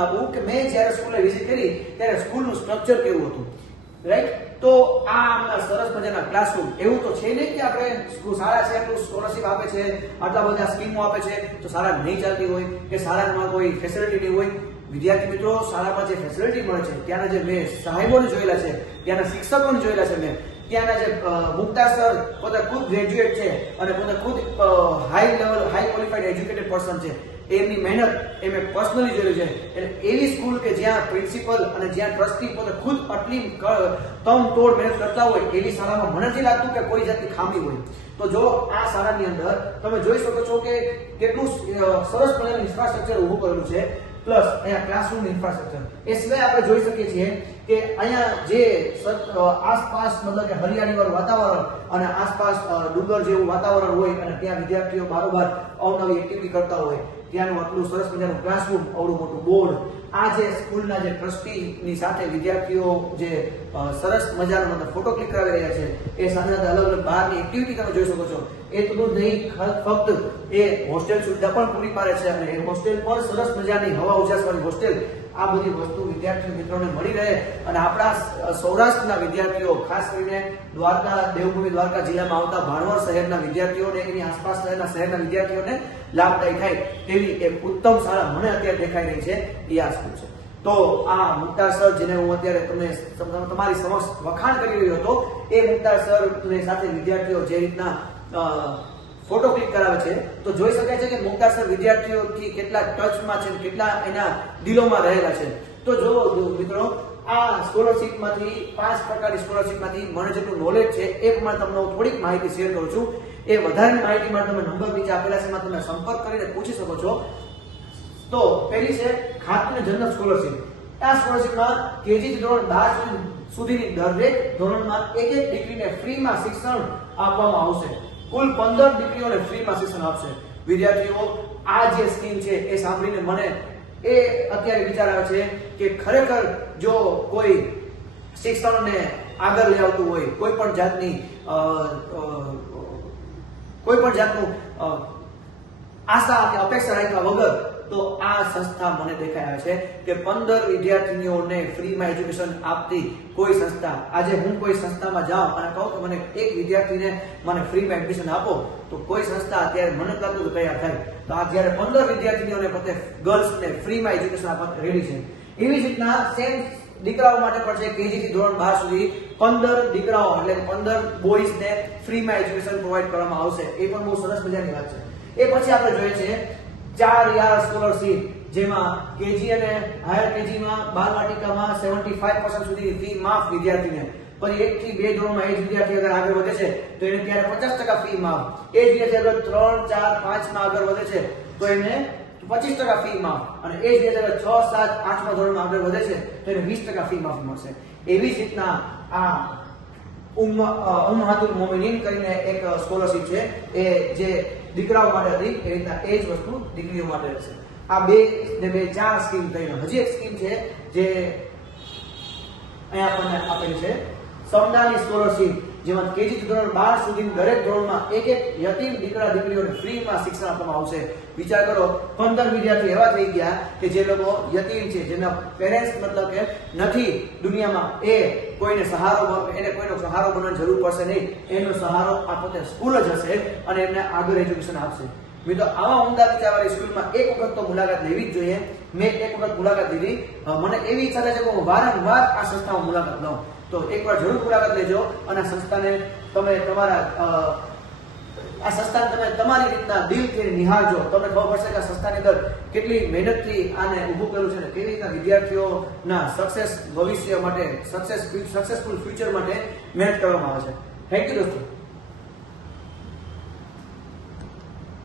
તમને આપું કે મેં જ્યારે સ્કૂલે વિઝિટ કરી ત્યારે સ્કૂલનું સ્ટ્રક્ચર કેવું હતું, રાઈટ? તો આ સરસ મજાના ક્લાસરૂમ, એવું તો છે નહીં કે આપણે શાળા છે એટલું સ્કોલરશિપ આપે છે, આટલા બધા સ્કીમો આપે છે તો શાળા નહીં ચાલતી હોય કે શાળામાં કોઈ ફેસિલિટી નહીં હોય. વિદ્યાર્થી મિત્રો, શાળામાં જે ફેસિલિટી મળે છે, ત્યાંના જે મેં સાહેબોને જોયેલા છે, ત્યાંના શિક્ષકોને જોયેલા છે મેં, ત્યાંના જે મુક્તા સર પોતે ખુદ ગ્રેજ્યુએટ છે અને પોતે ખુદ હાઈ ક્વોલિફાઈડ એજ્યુકેટેડ પર્સન છે, એમની મહેનત એ મેં પર્સનલી જોયેલી છે. એટલે એવી સ્કૂલ કે જ્યાં પ્રિન્સિપલ અને જ્યાં ટ્રસ્ટી પોતે ખુદ આટલી તમ તોડ મહેનત કરતા હોય, એવી શાળામાં મને નથી લાગતું કે કોઈ જાતની ખામી હોય. તો જો આ શાળાની અંદર તમે જોઈ શકો છો કે કેટલું સરસ મજાનું ઇન્ફ્રાસ્ટ્રક્ચર ઊભું કરેલું છે, પ્લસ અહીંયા ક્લાસરૂમ ઇન્ફ્રાસ્ટ્રક્ચર. એ સિવાય આપણે જોઈ શકીએ છીએ કે અહીંયા જે આસપાસ મતલબ કે હરિયાળીવાળું વાતાવરણ અને આસપાસ ડુંગર જેવું વાતાવરણ હોય અને ત્યાં વિદ્યાર્થીઓ બારોબાર અવનવી એક્ટિવિટી કરતા હોય, ત્યાંનું આટલું સરસ મજાનું ક્લાસરૂમ, આવડું મોટું બોર્ડ, આ જે સ્કૂલના જે ટ્રસ્ટીની સાથે વિદ્યાર્થીઓ જે સરસ મજાનો મતલબ ફોટો ક્લિક કરાવી રહ્યા છે, એ સાથે સાથે અલગ અલગ બહારની એક્ટિવિટી તમે જોઈ શકો છો. એટલું નહીં, ફક્ત એ હોસ્ટેલ સુવિધા પણ પૂરી પાડે છે અને એ હોસ્ટેલ પણ સરસ મજાની હવા ઉજાસવાળી હોસ્ટેલ. આ બધી વસ્તુ વિદ્યાર્થી મિત્રોને મળી રહે અને આપણા સૌરાષ્ટ્રના વિદ્યાર્થીઓ, ખાસ કરીને દ્વારકા, દેવભૂમિ દ્વારકા જિલ્લામાં આવતા ભાણવડ શહેરના વિદ્યાર્થીઓને, એની આસપાસ શહેરના વિદ્યાર્થીઓને લાભદાયી થાય તેવી એક ઉત્તમ શાળા મને અત્યારે દેખાઈ રહી છે, એ આ સ્કૂલ છે. તો આ મુક્તા સર, જેને હું અત્યારે તમારી સમક્ષ વખાણ કરી રહ્યો હતો, એ મુક્તા સર સાથે વિદ્યાર્થીઓ જે રીતના ફોટો ક્લિક કરાવે છે, તો જોઈ શકાય છે કે મુક્તા સર વિદ્યાર્થીઓથી કેટલા ટચમાં છે, કેટલા એના દિલોમાં રહેલા છે. તો જો મિત્રો, આ સ્કોલરશિપમાંથી 5 પ્રકારની સ્કોલરશિપમાંથી મને જેટલું નોલેજ છે એ પ્રમાણે તમને હું થોડીક માહિતી શેર કરું છું. એ વધારેની માહિતી માટે તમે નંબર નીચે આપેલા છે, એમાં તમે સંપર્ક કરીને પૂછી શકો છો. તો પહેલી છે ખાતરી જનરલ સ્કોલરશિપ. આ સ્કોલરશિપમાં કેજી ધોરણ 12 સુધીની દરેક ધોરણમાં એક દીકરીને ફ્રીમાં શિક્ષણ આપવામાં આવશે. કુલ 15 દીકરીઓને ફ્રીમાં શિક્ષણ આપશે. વિદ્યાર્થીઓ, આ જે સ્કીમ છે એ સાંભળીને મને એ અત્યારે વિચાર આવે છે કે ખરેખર જો કોઈ શિક્ષણને આગળ લઈ આવતું હોય, કોઈ પણ જાતનું આશા કે અપેક્ષા રાખ્યા વગર, તો આ સંસ્થા મને દેખાય આવે છે કે 15 વિદ્યાર્થીનીઓને ફ્રીમાં એજ્યુકેશન આપતી કોઈ સંસ્થા. આજે હું કોઈ સંસ્થામાં જાઉં અને કહું કે મને એક વિદ્યાર્થીને મને ફ્રીમાં એડમિશન આપો, તો કોઈ સંસ્થા અત્યારે મને લાગતું તો તૈયાર થાય. તો આ જ્યારે 15 વિદ્યાર્થીનીઓને પોતે ગર્લ્સને ફ્રીમાં એજ્યુકેશન આપવા રેડી છે, એવી જ રીતના સેમ દીકરાઓ માટે પણ છે. કેજી થી ધોરણ 12 સુધી 15 દીકરાઓ એટલે 15 બોયઝને ફ્રીમાં એજ્યુકેશન પ્રોવાઈડ કરવામાં આવશે. એ પણ બહુ સરસ મજાની વાત છે. એ પછી આપણે જોઈએ છે 4 યાર સ્કોલરશિપ, જેમાં કેજી અને હાયર કેજીમાં બાલવાટિકામાં 75% સુધીની ફી માફ વિદ્યાર્થીને. પછી 1 થી 2 ધોરણમાં એ જ વિદ્યાર્થી અગર આગળ વધે છે તો એને ત્યારે 50% ફી માફ. એ જ વિદ્યાર્થી અગર 3, 4, 5 માં આગળ વધે છે તો એને 25% ફી માફ. અને એ જ વિદ્યાર્થી અગર 6, 7, 8મા ધોરણમાં આગળ વધે છે તો એને 20% ફી માફ મળશે. એવી જ રીતના આ ઉમ્મહાતુલ મોમિનીન કરીને એક સ્કોલરશિપ છે, એ જે દીકરાઓ માટે હતી, એ રીતના એ જ વસ્તુ દીકરીઓ માટે રહેશે. આ 2 ને 2 4 સ્કીમ થઈને હજી એક સ્કીમ છે જે અહીંયા આપણને આપેલી છે, સમદાની સ્કોલરશિપ, જેમાં કેજી ધોરણ 12 સુધીની દરેક ધોરણમાં એક યતીમ દીકરા દીકરીઓને ફ્રીમાં શિક્ષણ આપવામાં આવશે. વિચાર કરો, 15 વિદ્યાર્થી એવા થઈ ગયા કે જે લોકો યતીમ છે, જેના પેરેન્ટ્સ મતલબ કે નથી દુનિયામાં, એ કોઈનો સહારો બનવાની જરૂર પડશે નહીં. એનો સહારો આ પોતે સ્કૂલ જ હશે અને એમને આગળ એજ્યુકેશન આપશે. મિત્રો, આવા ઉમદા વિચારવાળી સ્કૂલમાં એક વખત તો મુલાકાત લેવી જ જોઈએ. મેં એક વખત મુલાકાત લીધી. મને એવી ઈચ્છા થાય છે કે હું વારંવાર આ સંસ્થામાં મુલાકાત લઉં. તો એકવાર જરૂર મુલાકાત લેજો અને સંસ્થાને તમે તમારી રીતના દિલથી નિહાળજો. તમને ખબર પડશે કે આ સંસ્થાની અંદર કેટલી મહેનતથી આને ઊભું કર્યું છે અને કેવી રીતના વિદ્યાર્થીઓના ભવિષ્ય માટે, સક્સેસફુલ ફ્યુચર માટે મહેનત કરવામાં આવે છે. થેન્ક યુ દોસ્તો.